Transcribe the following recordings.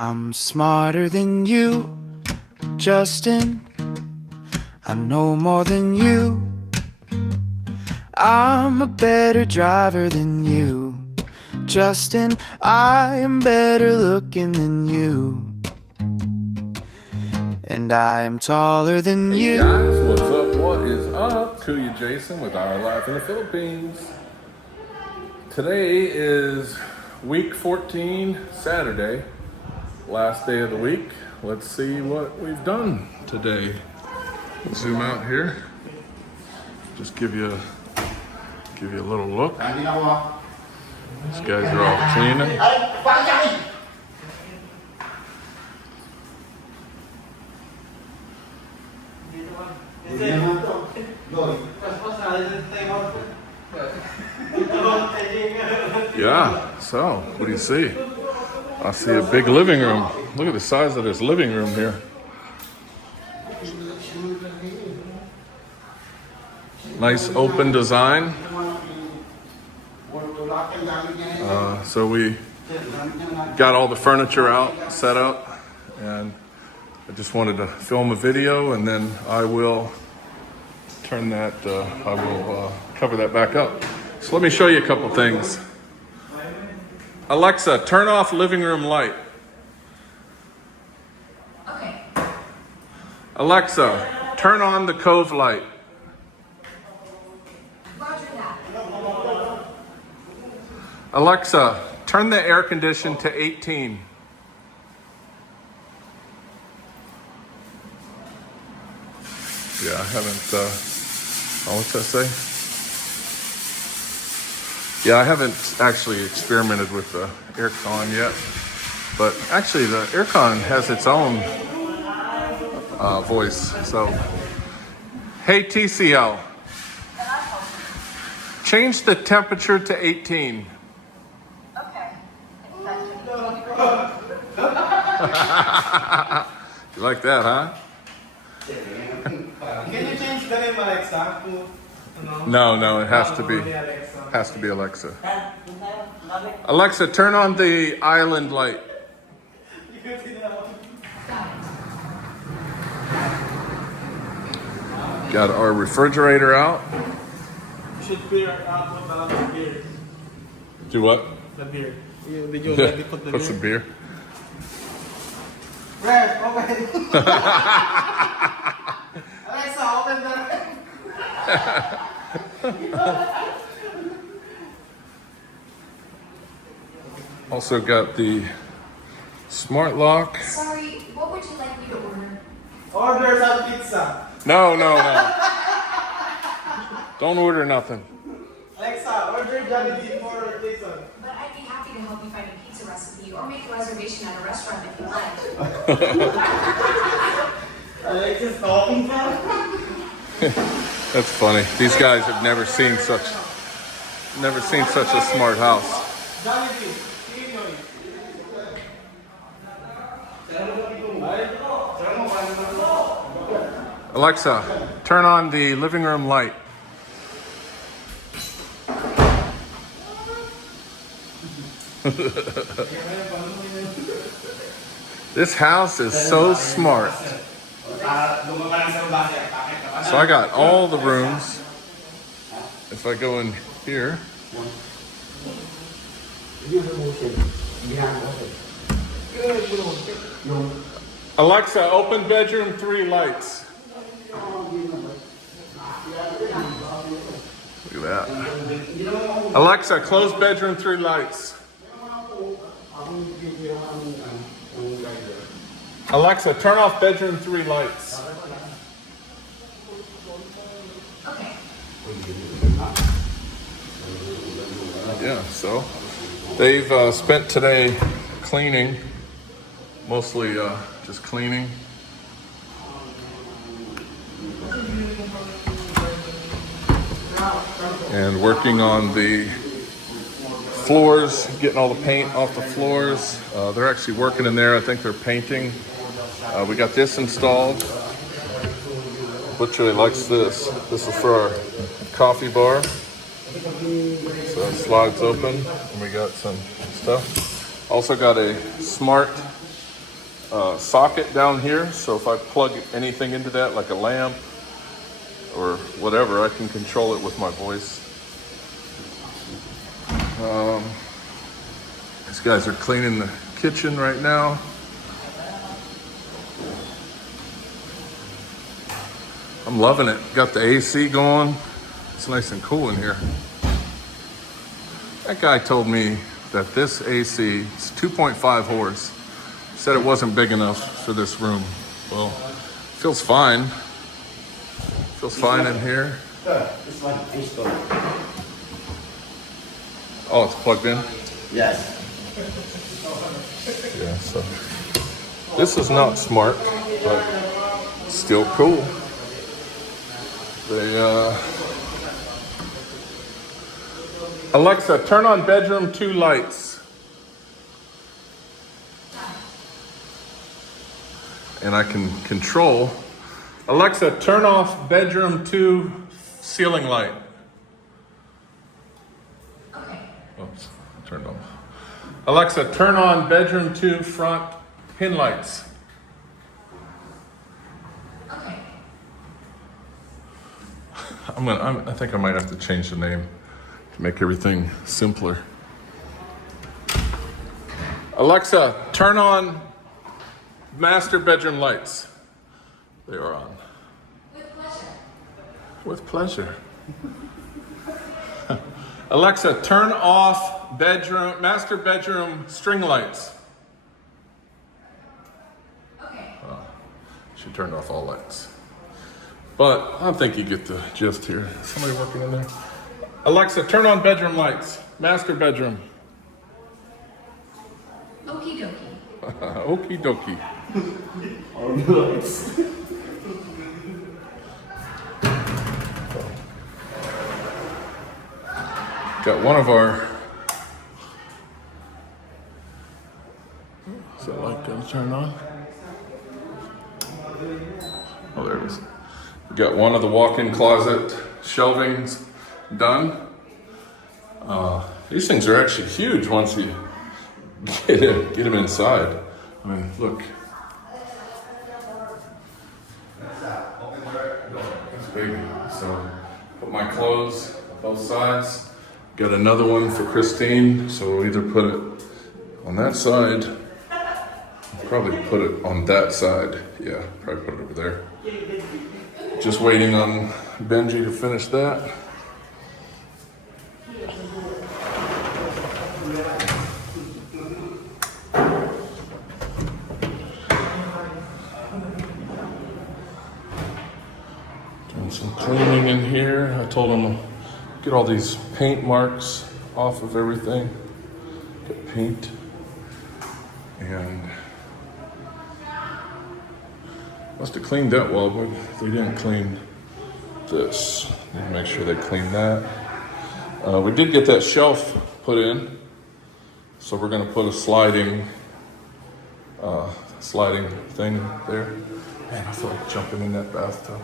I'm smarter than you, Justin. I know more than you. I'm a better driver than you, Justin. I am better looking than you. And I am taller than Hey you. guys, what's up? What is up? To you, Jason, with our life in the Philippines. Today is week 14, Saturday, last day of the week. Let's see what we've done today. Zoom out here. Just give you a little look. These guys are all cleaning. Yeah, so what do you see? I see a big living room. Look at the size of this living room here. Nice open design. So we got all the furniture out, set up, and I just wanted to film a video, and then I will turn that, cover that back up. So let me show you a couple things. Alexa, turn off living room light. Okay. Alexa, turn on the cove light. Roger that. Alexa, turn the air condition to 18. Yeah, I haven't, what's that say? Yeah, I haven't actually experimented with the aircon yet, but actually the aircon has its own voice. So, hey TCL, change the temperature to 18. Okay. You like that, huh? Can you change the name Alexa to No, it has to be Alexa. Alexa, turn on the island light. Got our refrigerator out. You should clear out the beer. Do what? The beer. Did you already put the Put some beer. Ref, open. Alexa, open the Also got the smart lock. Sorry, what would you like me to order? Order some pizza. No. Don't order nothing. Alexa, order Johnny D for Jason. But I'd be happy to help you find a pizza recipe or make a reservation at a restaurant if you like. Alexa's talking now. That's funny. These guys have never seen such a smart house. Johnny D, Alexa, turn on the living room light. This house is so smart. So I got all the rooms. If I go in here, Alexa, open bedroom 3 lights. Look at that. Alexa, close bedroom 3 lights. Alexa, turn off bedroom 3 lights. Okay. Yeah, so they've spent today cleaning, mostly just cleaning. And working on the floors, getting all the paint off the floors. They're actually working in there. I think they're painting. We got this installed. Butch really likes this. This is for our coffee bar. So it slides open and we got some stuff. Also got a smart socket down here. So if I plug anything into that, like a lamp or whatever, I can control it with my voice. These guys are cleaning the kitchen right now. I'm loving it. Got the AC going. It's nice and cool in here. That guy told me that this AC is 2.5 horse. Said it wasn't big enough for this room. Well, feels fine. Feels fine in here. This one installed. Oh, it's plugged in? Yes. Yeah, so this is not smart, but still cool. They, Alexa, turn on bedroom 2 lights. And I can control. Alexa, turn off bedroom 2 ceiling light. Okay. Oops, turned off. Alexa, turn on bedroom 2 front pin lights. Okay. I think I might have to change the name to make everything simpler. Alexa, turn on master bedroom lights. They are on. With pleasure. With pleasure. Alexa, turn off master bedroom string lights. Okay. She turned off all lights. But I think you get the gist here. Somebody working in there? Alexa, turn on bedroom lights. Master bedroom. Okie dokie. Okie dokie. Got one of our. Is that light gonna turn on? Oh, there it is. We got one of the walk-in closet shelvings done. These things are actually huge once you get them inside. I mean, look. That's big. So, put my clothes both sides. Got another one for Christine, so we'll either put it on that side, probably put it on that side. Yeah, probably put it over there. Just waiting on Benji to finish that. Doing some cleaning in here. I told him to get all these paint marks off of everything. Get paint. And must have cleaned that well, but they didn't clean this. Need to make sure they clean that. We did get that shelf put in, so we're going to put a sliding thing there. Man, I feel like jumping in that bathtub.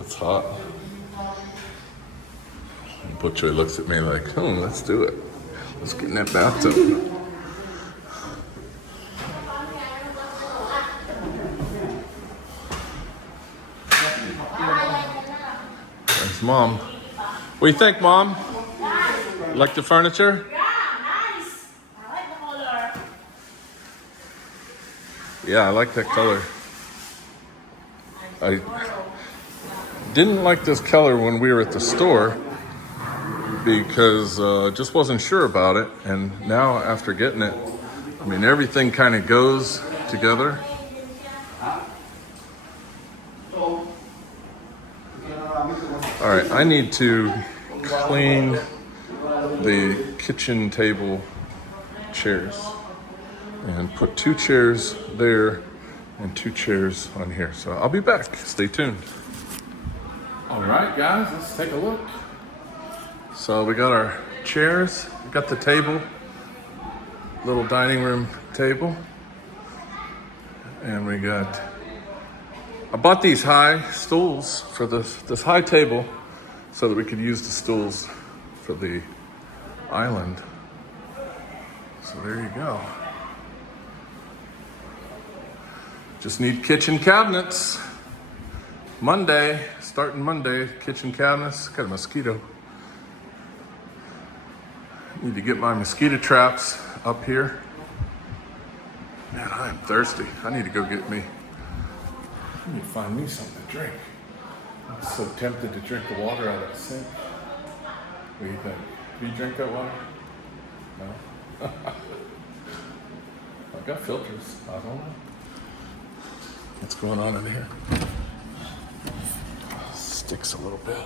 It's hot. And Butcher looks at me like, let's do it. Let's get in that bathtub. Thanks, Mom. What do you think, Mom? You like the furniture? Yeah, nice. I like the color. Yeah, I like that color. I didn't like this color when we were at the store because just wasn't sure about it. And now after getting it, I mean, everything kind of goes together. All right, I need to clean the kitchen table chairs and put 2 chairs there and 2 chairs on here. So I'll be back. Stay tuned. All right, guys, let's take a look. So we got our chairs, we got the table, little dining room table, and we got, I bought these high stools for this high table so that we could use the stools for the island. So there you go. Just need kitchen cabinets. Monday, starting Monday, kitchen cabinets. Got a mosquito. Need to get my mosquito traps up here. Man, I am thirsty. I need to go get me. I need to find me something to drink. I'm so tempted to drink the water out of that sink. What do you think? Do you drink that water? No? I've got filters. I don't know. What's going on in here? Sticks a little bit.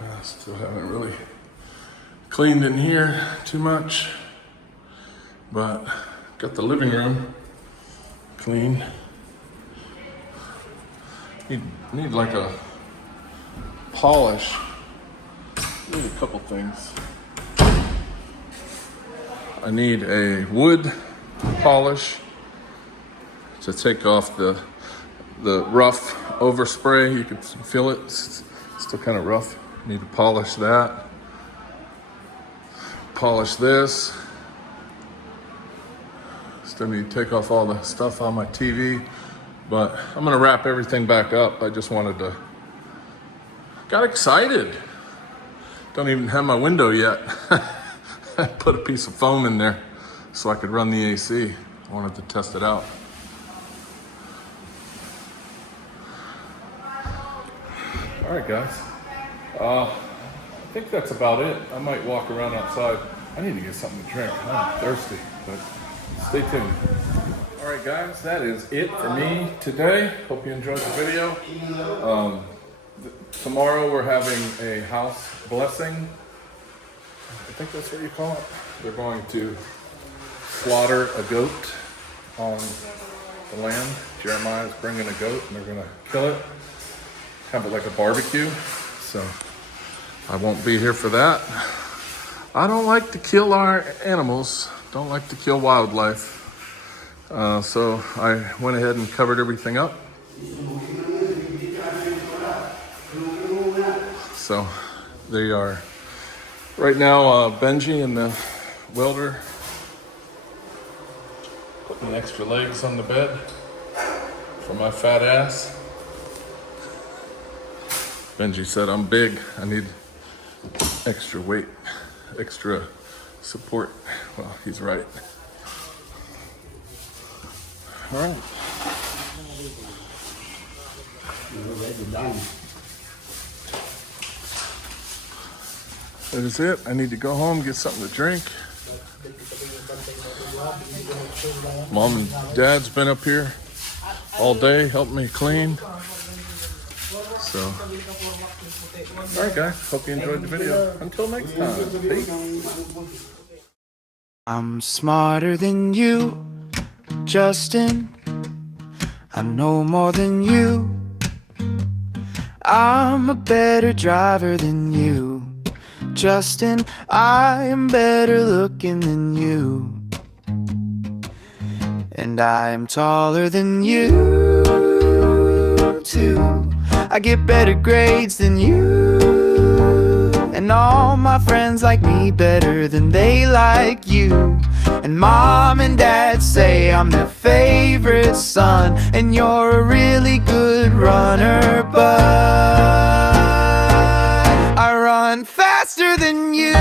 I still haven't really cleaned in here too much, but got the living room clean. Need like a polish. Need a couple things. I need a wood polish to take off the rough overspray. You can feel it. It's still kind of rough. Need to polish that. Polish this. Still need to take off all the stuff on my TV, but I'm gonna wrap everything back up. I just wanted to, got excited. Don't even have my window yet. I put a piece of foam in there so I could run the AC. I wanted to test it out. All right, guys. I think that's about it. I might walk around outside. I need to get something to drink. I'm thirsty, but stay tuned. All right, guys, that is it for me today. Hope you enjoyed the video. Tomorrow we're having a house blessing. I think that's what you call it. They're going to slaughter a goat on the land. Jeremiah is bringing a goat and they're going to kill it. Have it like a barbecue. So I won't be here for that. I don't like to kill our animals. Don't like to kill wildlife. So I went ahead and covered everything up. So they are right now, Benji and the welder putting extra legs on the bed for my fat ass. Benji said I'm big. I need extra weight, extra support. Well, he's right. All right. That is it. I need to go home, get something to drink. Mom and Dad's been up here all day, helping me clean. So, all right, guys. Hope you enjoyed the video. Until next time. Peace. I'm smarter than you, Justin. I know more than you. I'm a better driver than you, Justin. I am better looking than you. And I am taller than you, too. I get better grades than you. And all my friends like me better than they like you. And Mom and Dad say I'm their favorite son. And you're a really good runner, but I run faster than you.